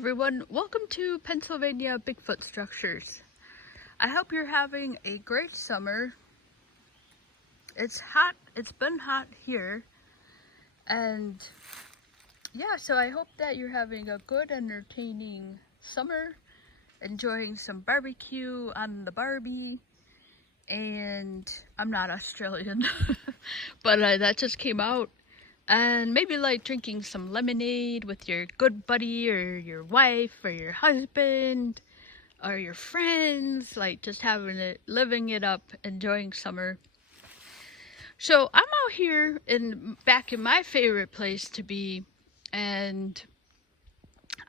everyone, welcome to Pennsylvania Bigfoot Structures. I hope you're having a great summer. It's hot, it's been hot here, and yeah, so I hope that you're having a good, entertaining summer, enjoying some barbecue on the Barbie, and I'm not Australian, but that just came out. And maybe like drinking some lemonade with your good buddy or your wife or your husband or your friends, like just having it, living it up, enjoying summer. So I'm out here back in my favorite place to be, and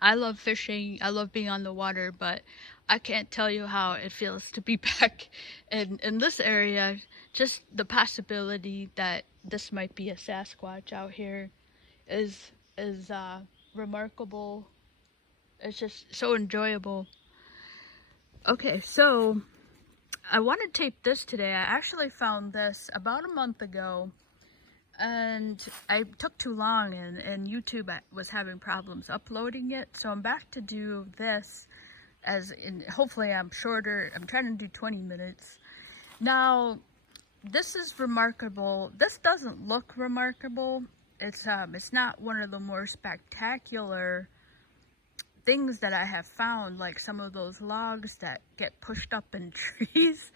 I love fishing, I love being on the water, but I can't tell you how it feels to be back in this area. Just the possibility that this might be a Sasquatch out here is remarkable. It's just so enjoyable. Okay, so I want to tape this today. I actually found this about a month ago, and I took too long, and YouTube was having problems uploading it, so I'm back to do this as in, hopefully I'm shorter. I'm trying to do 20 minutes. Now, this is remarkable. This doesn't look remarkable. It's not one of the more spectacular things that I have found, like some of those logs that get pushed up in trees,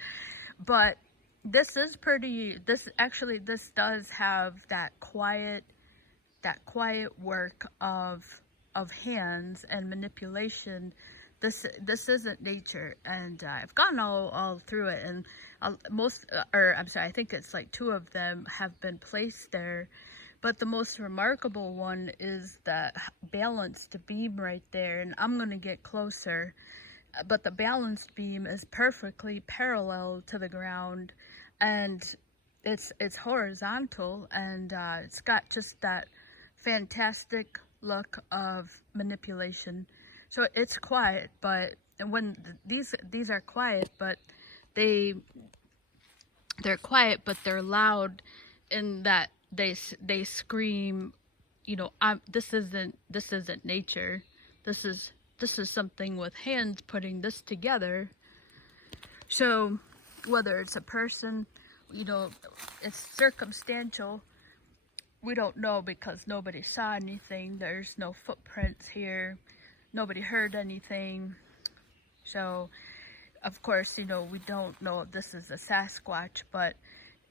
but this is pretty. This does have that quiet work of hands and manipulation. This isn't nature, and I've gone all through it, and I think it's like 2 of them have been placed there, but the most remarkable one is that balanced beam right there, and I'm gonna get closer, but the balanced beam is perfectly parallel to the ground, and it's horizontal, and it's got just that fantastic look of manipulation. So it's quiet, but when these are quiet, but they're quiet, but they're loud in that they scream, you know, this isn't nature. This is something with hands putting this together. So whether it's a person, you know, it's circumstantial. We don't know because nobody saw anything. There's no footprints here. Nobody heard anything. So, of course, you know, we don't know if this is a Sasquatch, but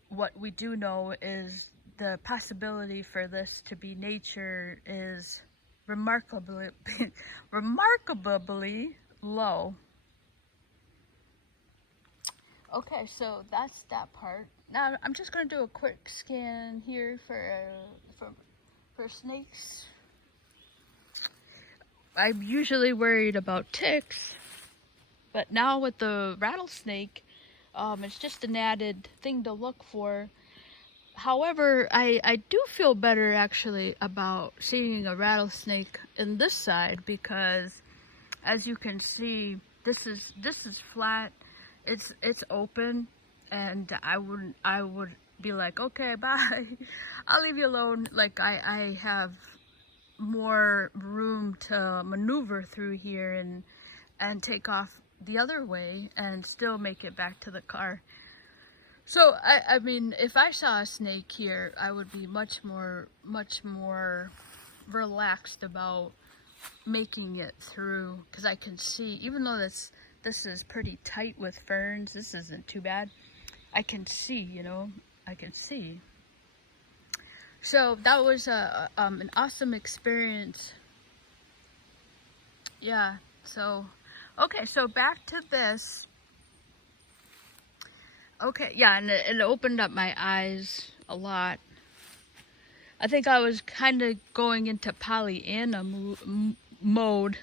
what we do know is the possibility for this to be nature is remarkably low. Okay, so that's that part. Now I'm just going to do a quick scan here for snakes. I'm usually worried about ticks, but now with the rattlesnake, it's just an added thing to look for. However, I do feel better actually about seeing a rattlesnake in this side, because as you can see, this is flat. It's open, and I would be like, okay, bye. I'll leave you alone. Like I have more room to maneuver through here and take off the other way and still make it back to the car. So I mean, if I saw a snake here, I would be much more relaxed about making it through, because I can see, even though this is pretty tight with ferns, this isn't too bad. I can see, you know, I can see. So that was an awesome experience. Yeah, so, okay, so back to this. Okay, yeah, and it opened up my eyes a lot. I think I was kind of going into Pollyanna mode.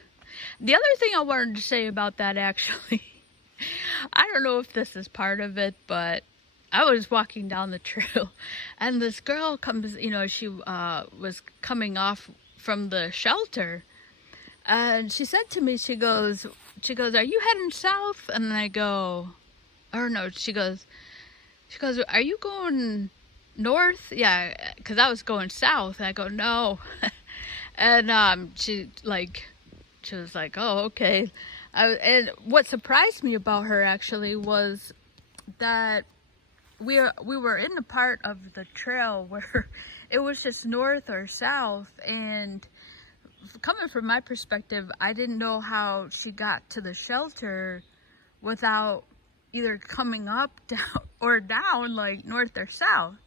The other thing I wanted to say about that, actually, I don't know if this is part of it, but I was walking down the trail, and this girl comes, you know, she was coming off from the shelter, and she said to me, she goes, are you heading south? And I go, or no, she goes, are you going north? Yeah, because I was going south. And I go, no. And she like she was like, oh, okay. And what surprised me about her actually was that we were in the part of the trail where it was just north or south, and coming from my perspective, I didn't know how she got to the shelter without either coming up, down, or down, like north or south.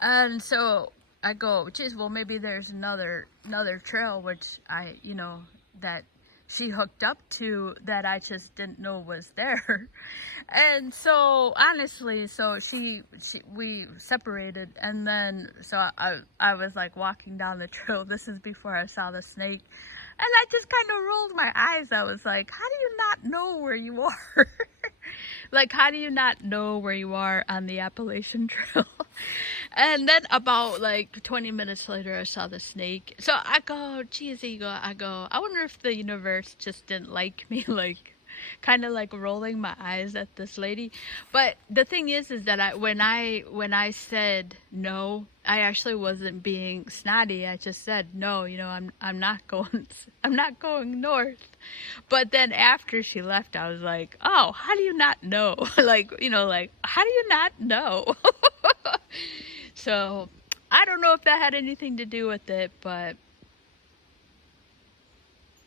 And so I go, geez, well, maybe there's another trail, which that she hooked up to that I just didn't know was there. And so honestly, so we separated, and then so I was like walking down the trail. This is before I saw the snake. And I just kind of rolled my eyes. I was like, how do you not know where you are? Like, how do you not know where you are on the Appalachian Trail? And then about like 20 minutes later, I saw the snake. So I go, geez, I wonder if the universe just didn't like me, like kind of like rolling my eyes at this lady. But the thing is that when I said no, I actually wasn't being snotty. I just said no. I'm not going north. But then after she left, I was like, oh, how do you not know? like how do you not know? So I don't know if that had anything to do with it, but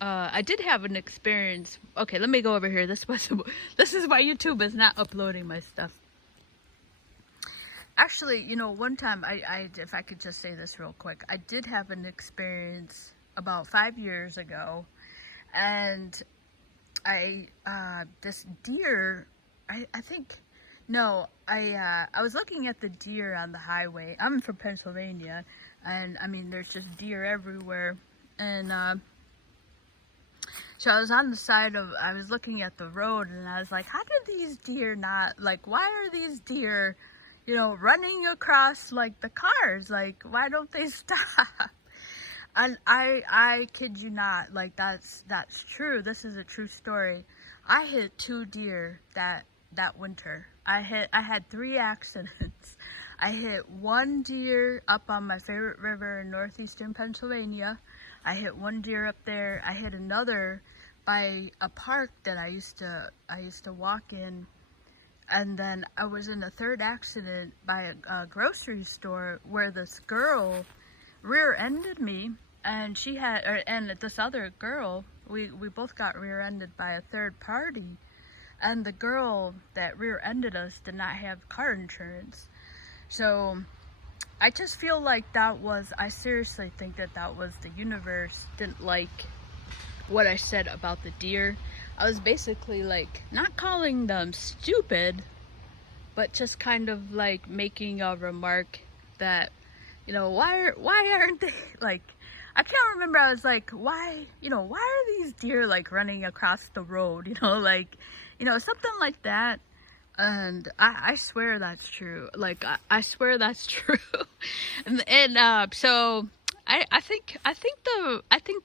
I did have an experience. Okay, let me go over here. This is why YouTube is not uploading my stuff. Actually, one time if I could just say this real quick, I did have an experience about 5 years ago, and this deer, I think, no, I was looking at the deer on the highway. I'm from Pennsylvania, and I mean, there's just deer everywhere, and so I was on the side of, I was looking at the road, and I was like, how did these deer not, like, why are these deer, running across, like, the cars? Like, why don't they stop? And I kid you not, like, that's true. This is a true story. I hit 2 deer that winter. I had 3 accidents. I hit 1 deer up on my favorite river in northeastern Pennsylvania. I hit 1 deer up there. I hit another by a park that I used to walk in. And then I was in a 3rd accident by a grocery store where this girl rear-ended me, and and this other girl, we both got rear-ended by a 3rd party. And the girl that rear-ended us did not have car insurance. So I just feel like I seriously think that was the universe didn't like what I said about the deer. I was basically like not calling them stupid, but just kind of like making a remark that, why aren't they, like, I can't remember, I was like, why are these deer like running across the road, like, something like that. And I swear that's true. Like, I swear that's true. and so I think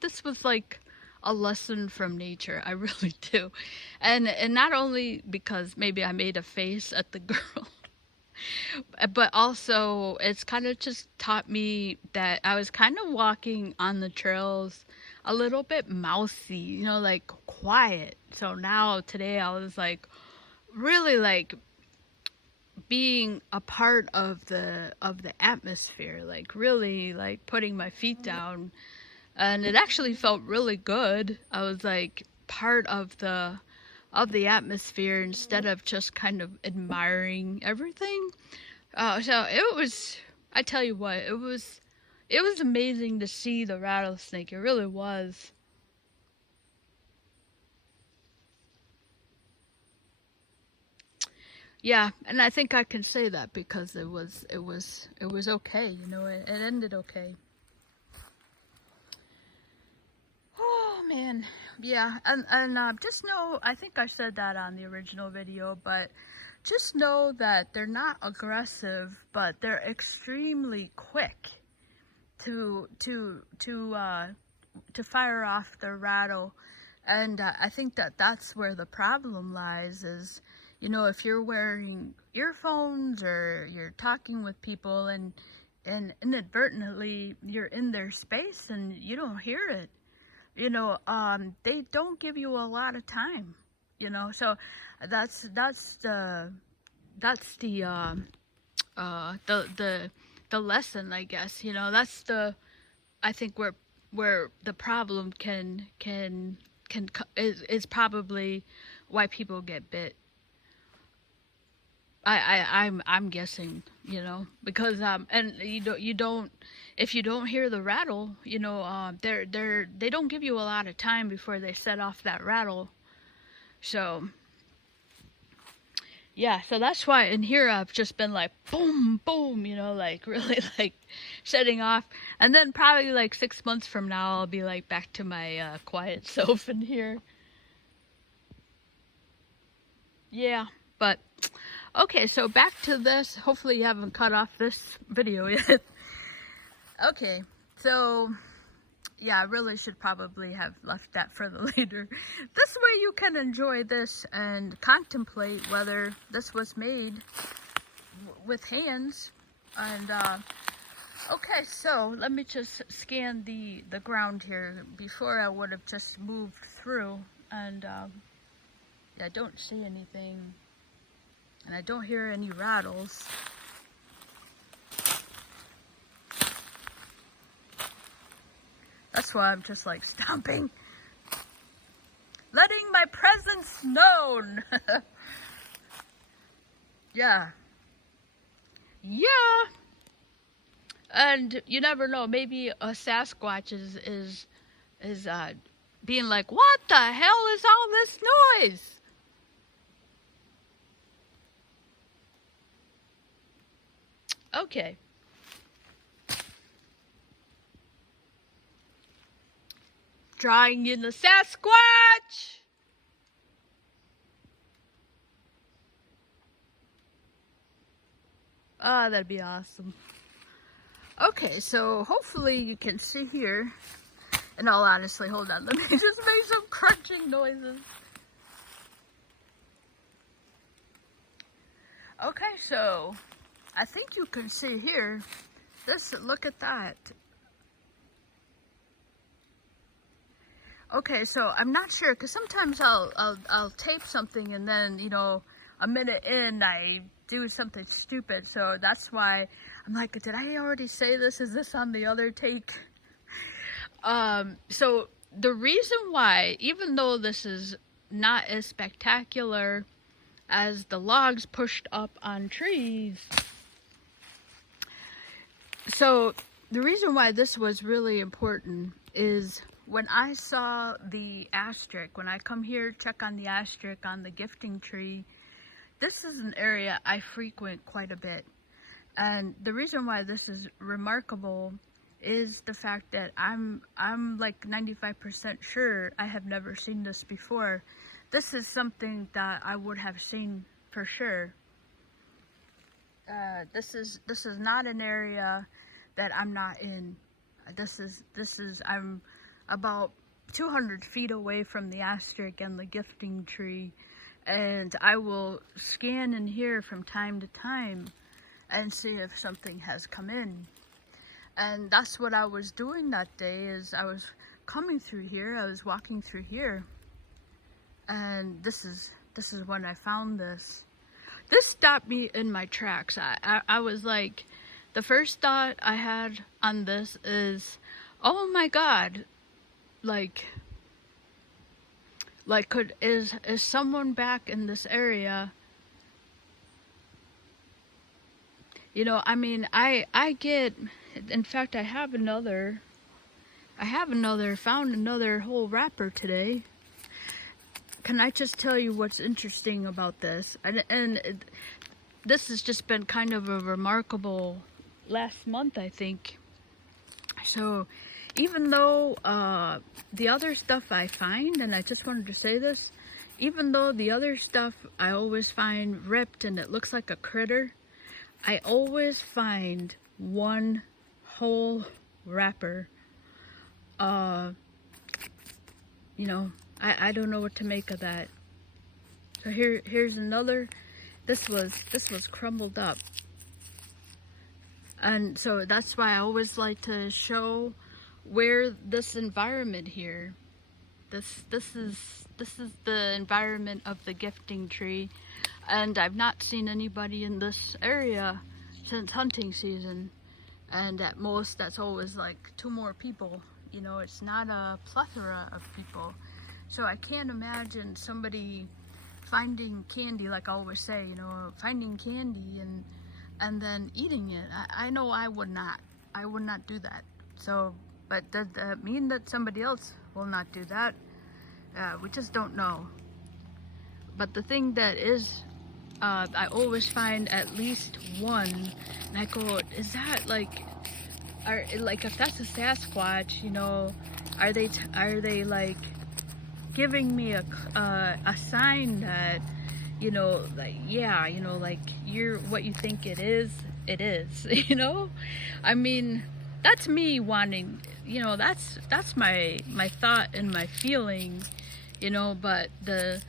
this was like a lesson from nature. I really do. And not only because maybe I made a face at the girl, but also it's kind of just taught me that I was kind of walking on the trails a little bit mousy, like quiet. So now today I was like really like being a part of the atmosphere, like really like putting my feet down, and it actually felt really good. I was like part of the atmosphere instead of just kind of admiring everything. So it was, I tell you what, it was amazing to see the rattlesnake. It really was. Yeah, and I think I can say that because it was okay, it ended okay. Oh man, yeah, and just know, I think I said that on the original video, but just know that they're not aggressive, but they're extremely quick to fire off their rattle. And I think that's where the problem lies is, if you're wearing earphones or you're talking with people and inadvertently you're in their space and you don't hear it. they don't give you a lot of time, so that's the lesson, I guess. That's the I think where the problem is probably why people get bit. I'm guessing, because and you don't if you don't hear the rattle, they don't give you a lot of time before they set off that rattle. So yeah, so that's why in here I've just been like boom, boom, like really like setting off, and then probably like 6 months from now I'll be like back to my quiet self in here. Yeah, but okay, so back to this. Hopefully you haven't cut off this video yet. Okay, so yeah, I really should probably have left that for the later. This way you can enjoy this and contemplate whether this was made with hands. And okay, so let me just scan the ground here. Before I would have just moved through, and I don't see anything, and I don't hear any rattles. That's why I'm just like stomping, letting my presence known. Yeah, and you never know. Maybe a Sasquatch is being like, "What the hell is all this noise?" Okay. Drawing in the Sasquatch! Ah, that'd be awesome. Okay, so hopefully you can see here. In all honesty, hold on, let me just make some crunching noises. Okay, so I think you can see here. Look at that. Okay, so I'm not sure, because sometimes I'll tape something and then, a minute in I do something stupid. So that's why I'm like, did I already say this? Is this on the other take? So the reason why, even though this is not as spectacular as the logs pushed up on trees, so the reason why this was really important is when I saw the asterisk, when I come here, check on the asterisk on the gifting tree, this is an area I frequent quite a bit. And the reason why this is remarkable is the fact that I'm like 95% sure I have never seen this before. This is something that I would have seen for sure. This is not an area that I'm not in. I'm about 200 feet away from the asterisk and the gifting tree, and I will scan in here from time to time and see if something has come in. And that's what I was doing that day. Is I was coming through here, I was walking through here, and this is when I found this. This stopped me in my tracks. I was like, the first thought I had on this is, oh my God, like is someone back in this area? I mean, I get, in fact, I found another whole wrapper today. Can I just tell you what's interesting about this? And this has just been kind of a remarkable last month, I think. So even though the other stuff I find, and I just wanted to say this, even though the other stuff I always find ripped and it looks like a critter, I always find one whole wrapper. I don't know what to make of that. So here's another. This was crumbled up. And so that's why I always like to show where this environment here. This is the environment of the gifting tree, and I've not seen anybody in this area since hunting season. And at most, that's always like 2 more people. You know, it's not a plethora of people. So I can't imagine somebody finding candy, like I always say, you know, finding candy and then eating it. I know I would not. I would not do that. So, but does that mean that somebody else will not do that? We just don't know. But the thing that is, I always find at least one, and I go, is that like, like if that's a Sasquatch, you know, are they like giving me a sign that, you know, like, yeah, you know, like you're what you think it is, you know? I mean, that's me wanting, you know, that's my thought and my feeling, you know, but the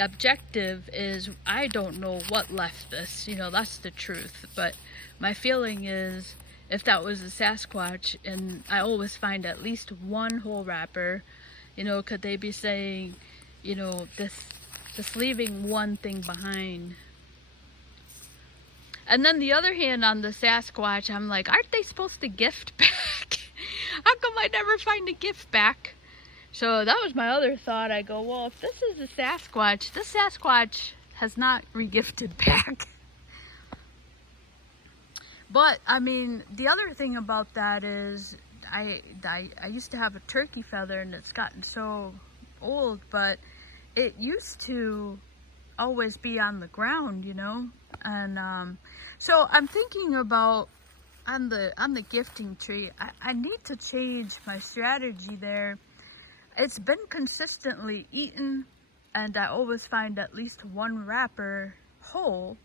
objective is I don't know what left this, you know, that's the truth. But my feeling is if that was a Sasquatch, and I always find at least one hole wrapper, you know, could they be saying, you know, just leaving one thing behind? And then the other hand on the Sasquatch, I'm like, aren't they supposed to gift back? How come I never find a gift back? So that was my other thought. I go, well, if this is a Sasquatch, this Sasquatch has not regifted back. But, I mean, the other thing about that is I used to have a turkey feather, and it's gotten so old, but it used to always be on the ground, you know? And so I'm thinking about on the gifting tree, I need to change my strategy there. It's been consistently eaten, and I always find at least one wrapper whole.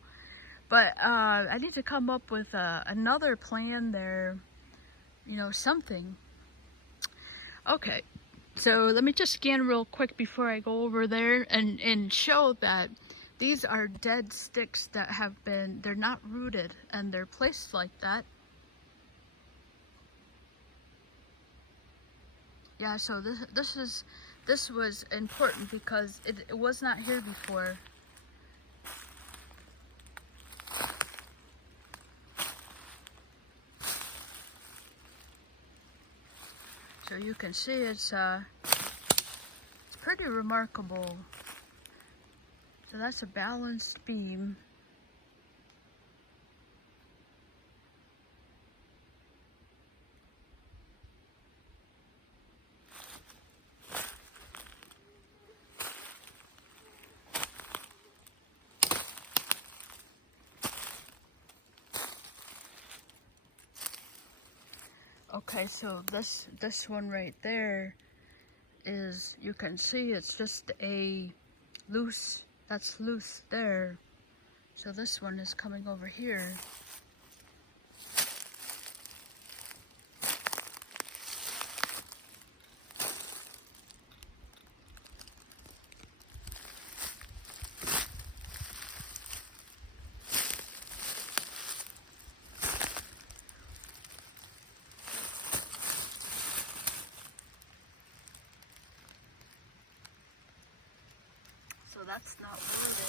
But I need to come up with another plan there, you know, something. Okay, so let me just scan real quick before I go over there and show that these are dead sticks that have been, they're not rooted, and they're placed like that. Yeah, so this was important because it was not here before. So you can see it's pretty remarkable. So that's a balanced beam. Okay, so this one right there is, you can see it's just a loose, that's loose there. So this one is coming over here. So that's not rooted.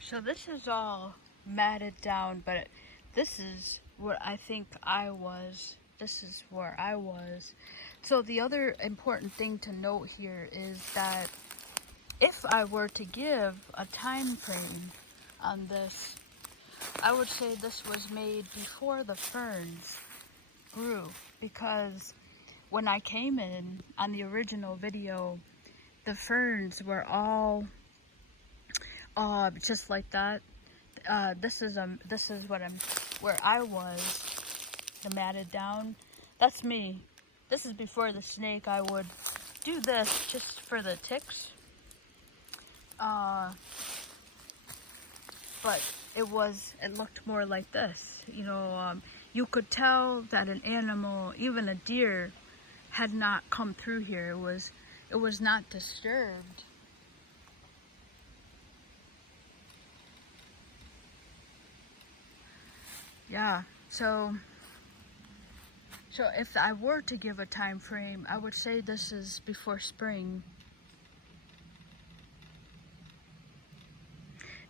So this is all matted down, but this is where I think I was. This is where I was. So the other important thing to note here is that if I were to give a time frame on this, I would say this was made before the ferns grew, because when I came in on the original video, the ferns were all just like that. This is where I was, the matted down. That's me. This is before the snake. I would do this just for the ticks. But it looked more like this. You know, you could tell that an animal, even a deer, had not come through here. It was not disturbed. Yeah, so if I were to give a time frame, I would say this is before spring.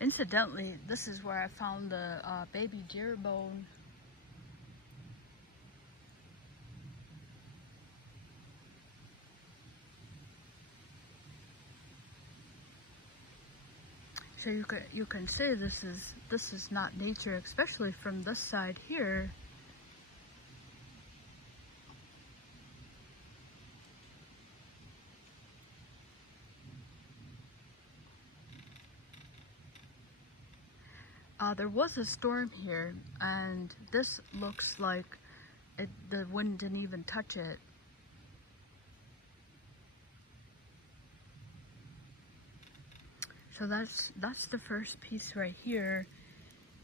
Incidentally, this is where I found the baby deer bone. So you can say this is not nature, especially from this side here. There was a storm here, and this looks like the wind didn't even touch it. So that's the first piece right here.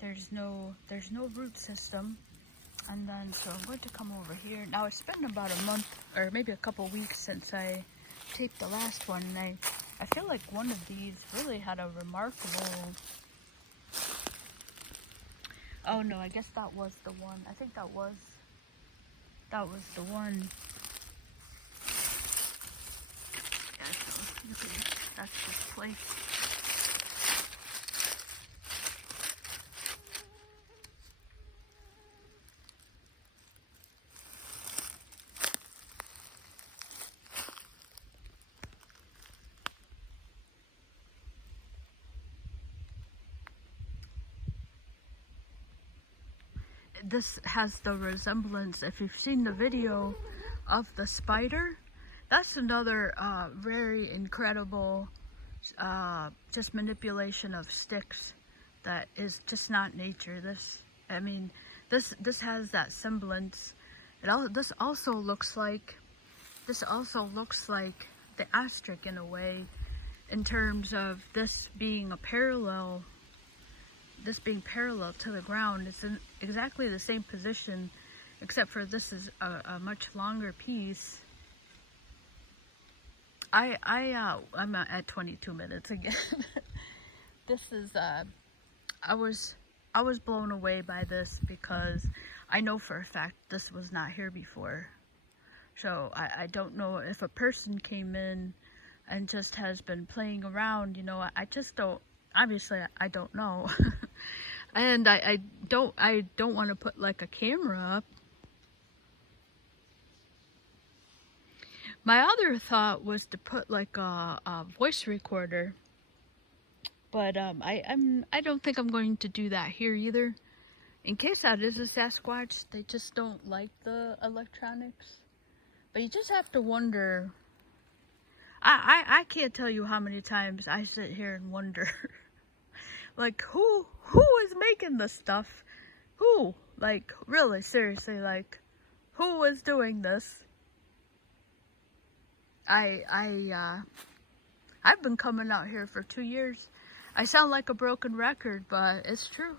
There's no root system. And then, so I'm going to come over here. Now it's been about a month or maybe a couple weeks since I taped the last one, and I feel like one of these really had a remarkable... Oh no, I guess that was the one. I think that was the one. Yeah, so you can, that's this place. This has the resemblance, if you've seen the video of the spider, that's another very incredible just manipulation of sticks that is just not nature. This has that semblance. This also looks like the astric in a way, in terms of this being parallel to the ground. It's in exactly the same position, except for this is a much longer piece. I'm at 22 minutes again. This is I was blown away by this, because I know for a fact this was not here before. So I don't know if a person came in and just has been playing around, you know. I just don't, obviously I don't know. And I don't want to put like a camera up. My other thought was to put like a voice recorder, but I don't think I'm going to do that here either. In case that is a Sasquatch, they just don't like the electronics. But you just have to wonder. I can't tell you how many times I sit here and wonder, like, who is making this stuff? Who? Like, really, seriously, like, who is doing this? I've been coming out here for 2 years. I sound like a broken record, but it's true.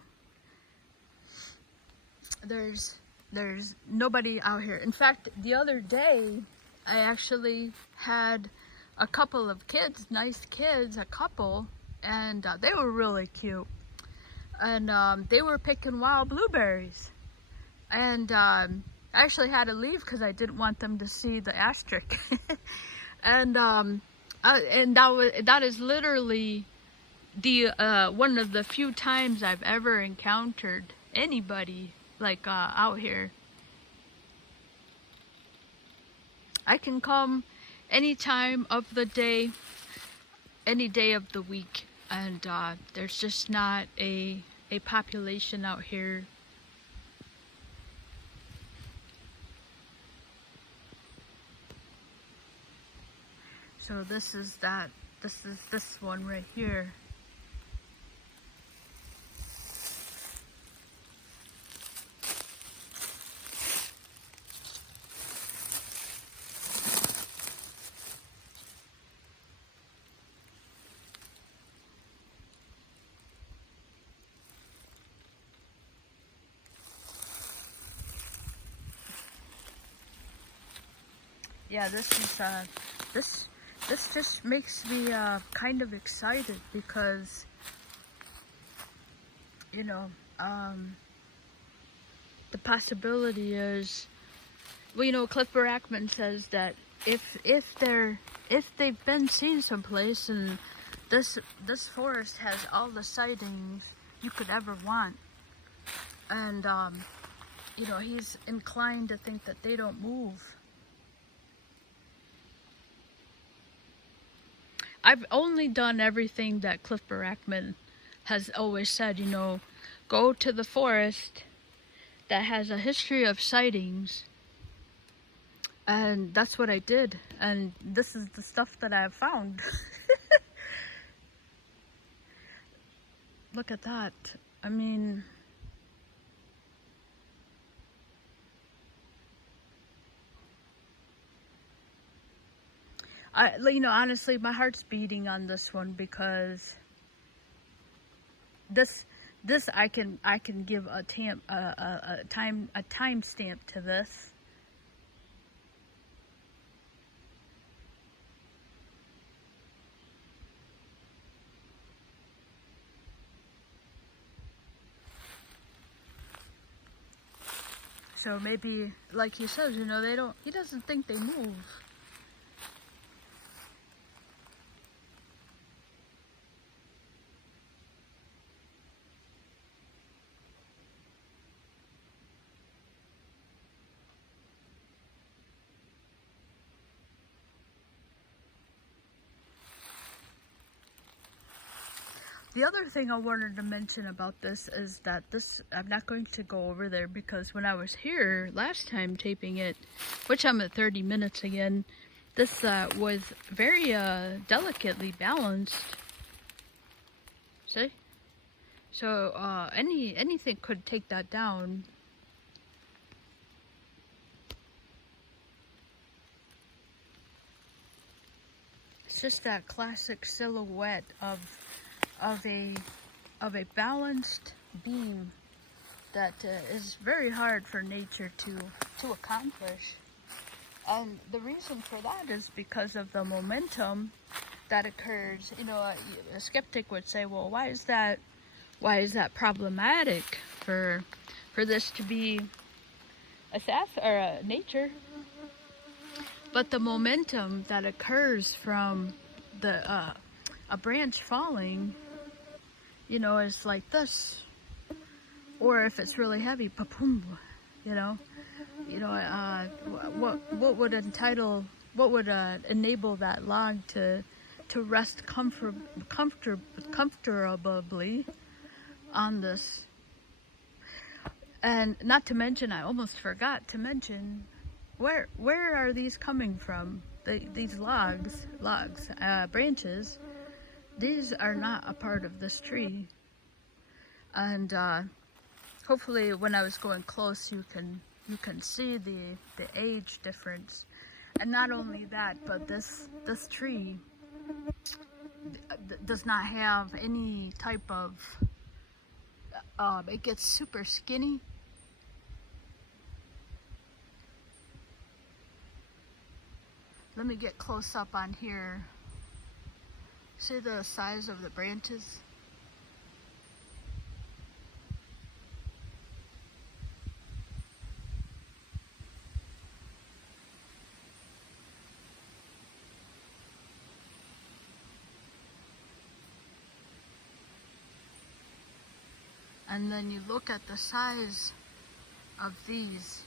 There's nobody out here. In fact, the other day, I actually had a couple of kids, nice kids, a couple, and they were really cute. And they were picking wild blueberries. And I actually had to leave because I didn't want them to see the astric. And that is literally the one of the few times I've ever encountered anybody like out here. I can come any time of the day, any day of the week, and there's just not a population out here. So this is this one right here. yeah, this this just makes me kind of excited because, you know, the possibility is, well, you know, Cliff Barackman says that if they've been seen someplace, and this forest has all the sightings you could ever want, and you know, he's inclined to think that they don't move. I've only done everything that Cliff Barackman has always said, you know, go to the forest that has a history of sightings. And that's what I did. And this is the stuff that I've found. Look at that. I mean, you know, honestly, my heart's beating on this one because this I can give a time stamp to this. So maybe, like he says, you know, he doesn't think they move. The other thing I wanted to mention about this is that I'm not going to go over there because when I was here last time taping it, which I'm at 30 minutes again, this was very delicately balanced. See? So anything could take that down. It's just that classic silhouette of a balanced beam that is very hard for nature to accomplish. And the reason for that is because of the momentum that occurs. You know, a skeptic would say, well, why is that problematic for this to be nature? But the momentum that occurs from the a branch falling, you know, is like this, or if it's really heavy, pa-boom, you know, what would enable that log to rest comfortably on this. And not to mention, I almost forgot to mention, where are these coming from? These branches. These are not a part of this tree. And hopefully when I was going close, you can see the age difference. And not only that, but this tree does not have any type of, it gets super skinny. Let me get close up on here. See the size of the branches? And then you look at the size of these,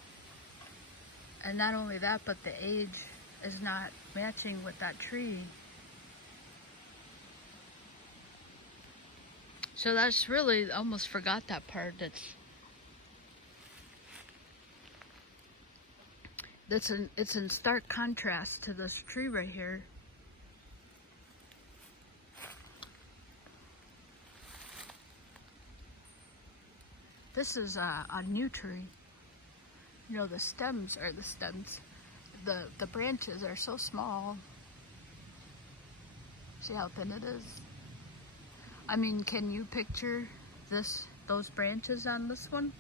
and not only that, but the age is not matching with that tree. So that's really, almost forgot that part. It's in stark contrast to this tree right here. This is a new tree. You know, the branches are so small. See how thin it is? I mean, can you picture those branches on this one?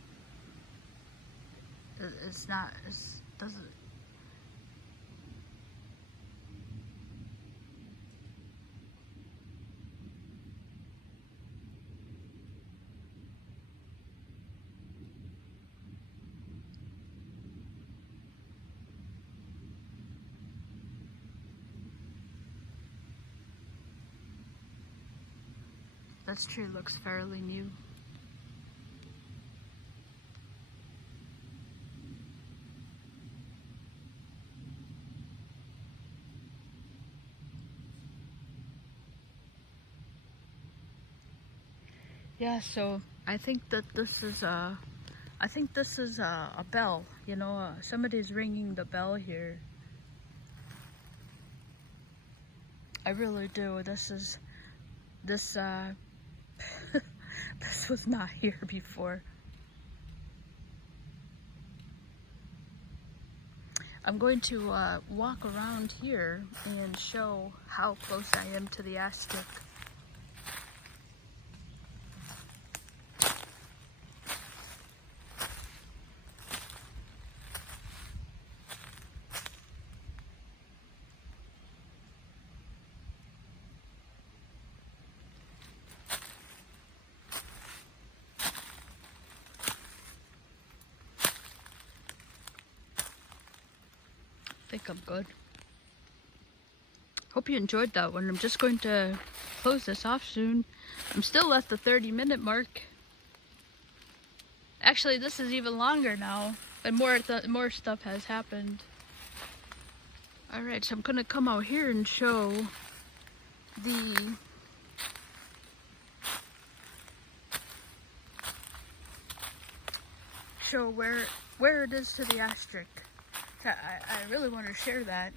It doesn't. This tree looks fairly new. Yeah, so I think that this is a bell. You know, somebody's ringing the bell here. I really do. This this was not here before. I'm going to walk around here and show how close I am to the Aztec. I think I'm good. Hope you enjoyed that one. I'm just going to close this off soon. I'm still at the 30-minute mark. Actually, this is even longer now, and more stuff has happened. All right, so I'm gonna come out here and show where it is to the Aztec. I really want to share that,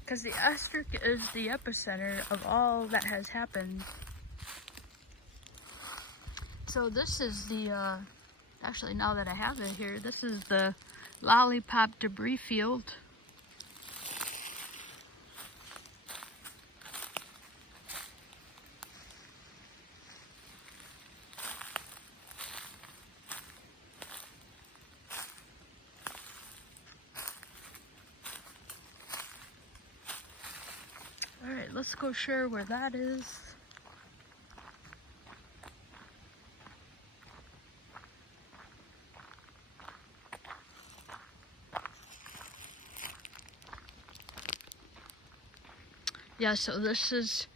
because the Aztec is the epicenter of all that has happened. So this is the, actually now that I have it here, this is the Lollipop debris field. Alright, let's go share where that is. Yeah, so this is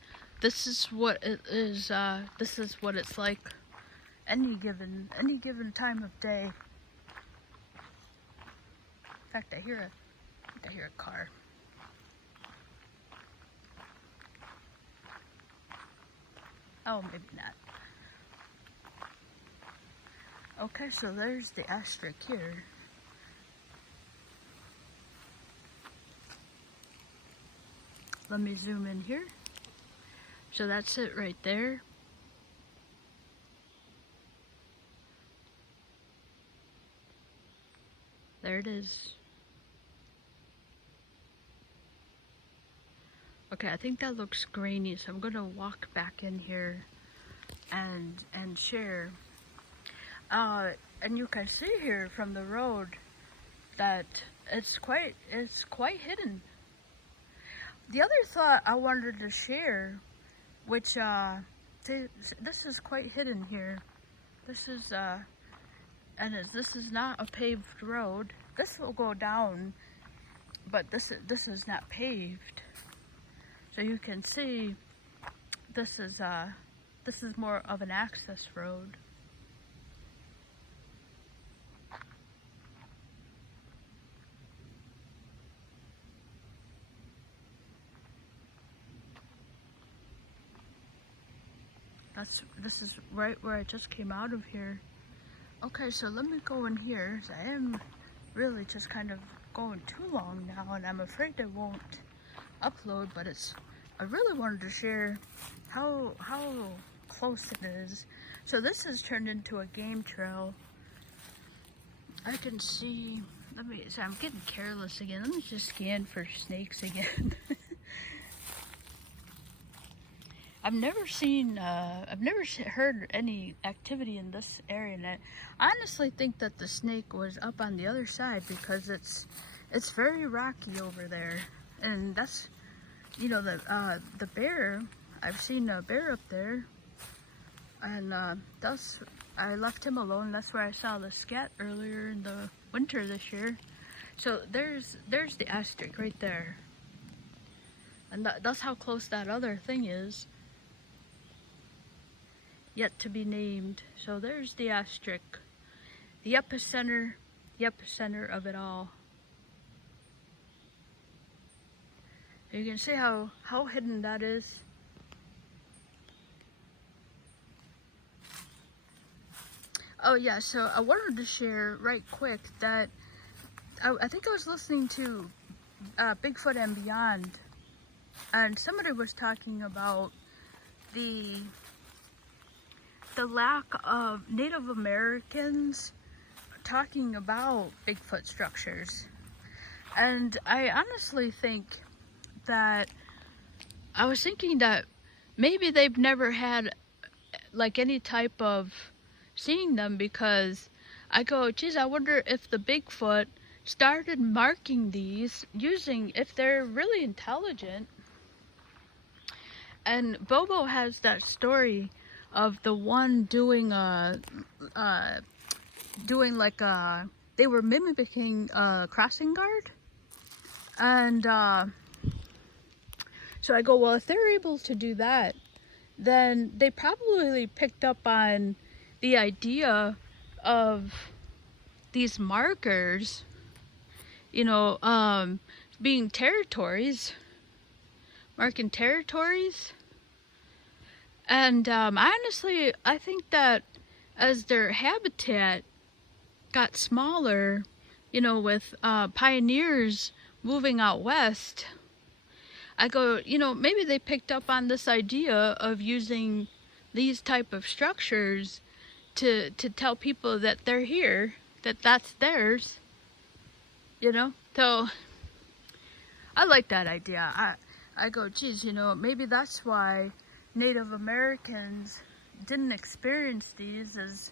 what it is. This is what it's like any given time of day. In fact, I hear a car. Oh, maybe not. Okay, so there's the Aztec here. Let me zoom in here. So that's it right there. There it is. Okay, I think that looks grainy, so I'm gonna walk back in here and share. And you can see here from the road that it's quite hidden. The other thought I wanted to share, which this is quite hidden here. This is this is not a paved road. This will go down, but this is not paved. So you can see this is more of an access road. This is right where I just came out of here. Okay, so let me go in here. I am really just kind of going too long now, and I'm afraid I won't upload, but I really wanted to share how close it is. So this has turned into a game trail. I can see, so I'm getting careless again. Let me just scan for snakes again. I've never heard any activity in this area, and I honestly think that the snake was up on the other side, because it's very rocky over there, and that's, you know, the bear. I've seen a bear up there, and I left him alone. That's where I saw the scat earlier in the winter this year. So there's the Aztec right there, and that's how close that other thing is. yet to be named. So there's the asterisk, the epicenter of it all. You can see how hidden that is. Oh yeah, so I wanted to share right quick that I think I was listening to Bigfoot and Beyond, and somebody was talking about the lack of Native Americans talking about Bigfoot structures. And I honestly think that I was thinking that maybe they've never had like any type of seeing them, because I go, geez, I wonder if the Bigfoot started marking these using, if they're really intelligent. And Bobo has that story of the one doing they were mimicking a crossing guard. And so I go, well, if they're able to do that, then they probably picked up on the idea of these markers, you know, being territories, marking territories. And honestly, I think that as their habitat got smaller, you know, with pioneers moving out west, I go, you know, maybe they picked up on this idea of using these type of structures to tell people that they're here, that that's theirs, you know. So I like that idea. I go, geez, you know, maybe that's why Native Americans didn't experience these, is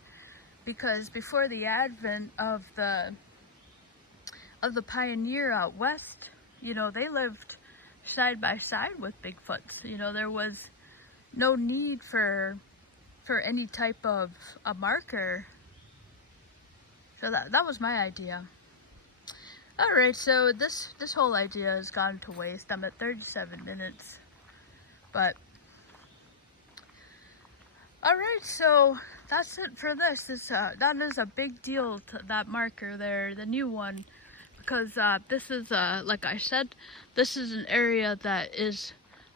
because before the advent of the pioneer out west, you know, they lived side by side with Bigfoots. You know, there was no need for any type of a marker. So that was my idea. Alright, so this whole idea has gone to waste. I'm at 37 minutes. But alright, so that's it for this. That is a big deal, to that marker there, the new one, because this is, like I said, this is an area that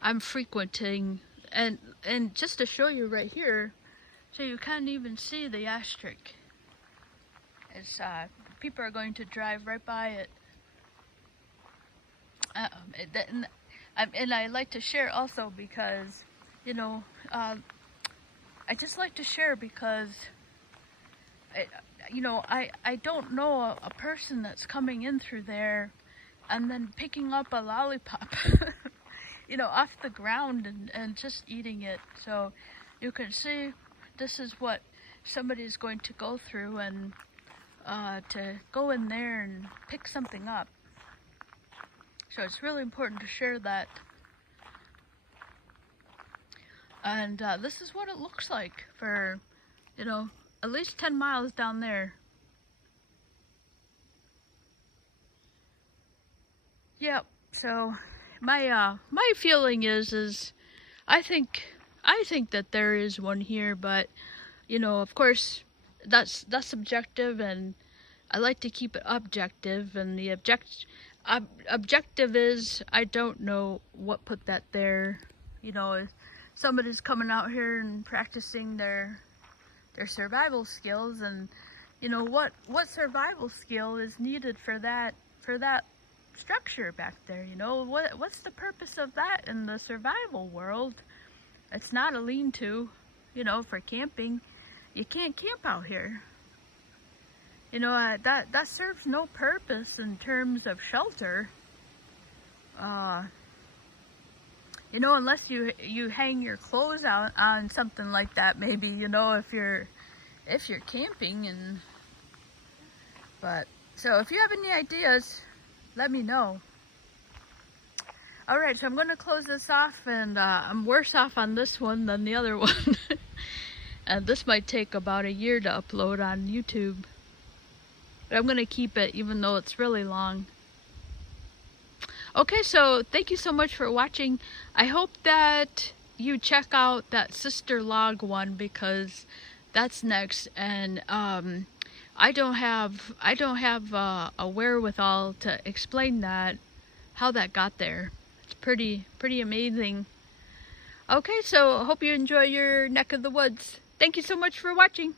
I'm frequenting, and just to show you right here, so you can't even see the asterisk. It's people are going to drive right by it. And I like to share also because, you know, I just like to share because, you know, I don't know a person that's coming in through there and then picking up a lollipop, you know, off the ground and just eating it. So you can see this is what somebody's going to go through, and to go in there and pick something up. So it's really important to share that. And this is what it looks like for, you know, at least 10 miles down there. Yep. So my feeling is I think that there is one here, but you know, of course, that's subjective, and I like to keep it objective. And the objective is, I don't know what put that there. You know, if somebody's coming out here and practicing their survival skills, and you know, what survival skill is needed for that structure back there. You know, what's the purpose of that in the survival world? It's not a lean-to, you know, for camping. You can't camp out here. You know, that serves no purpose in terms of shelter. You know, unless you hang your clothes out on something like that, maybe, you know, if you're camping. And but so if you have any ideas, let me know. Alright, so I'm going to close this off, and I'm worse off on this one than the other one. And this might take about a year to upload on YouTube. But I'm going to keep it even though it's really long. Okay, so thank you so much for watching. I hope that you check out that sister log one, because that's next, and I don't have a wherewithal to explain that, how that got there. It's pretty amazing. Okay, so hope you enjoy your neck of the woods. Thank you so much for watching.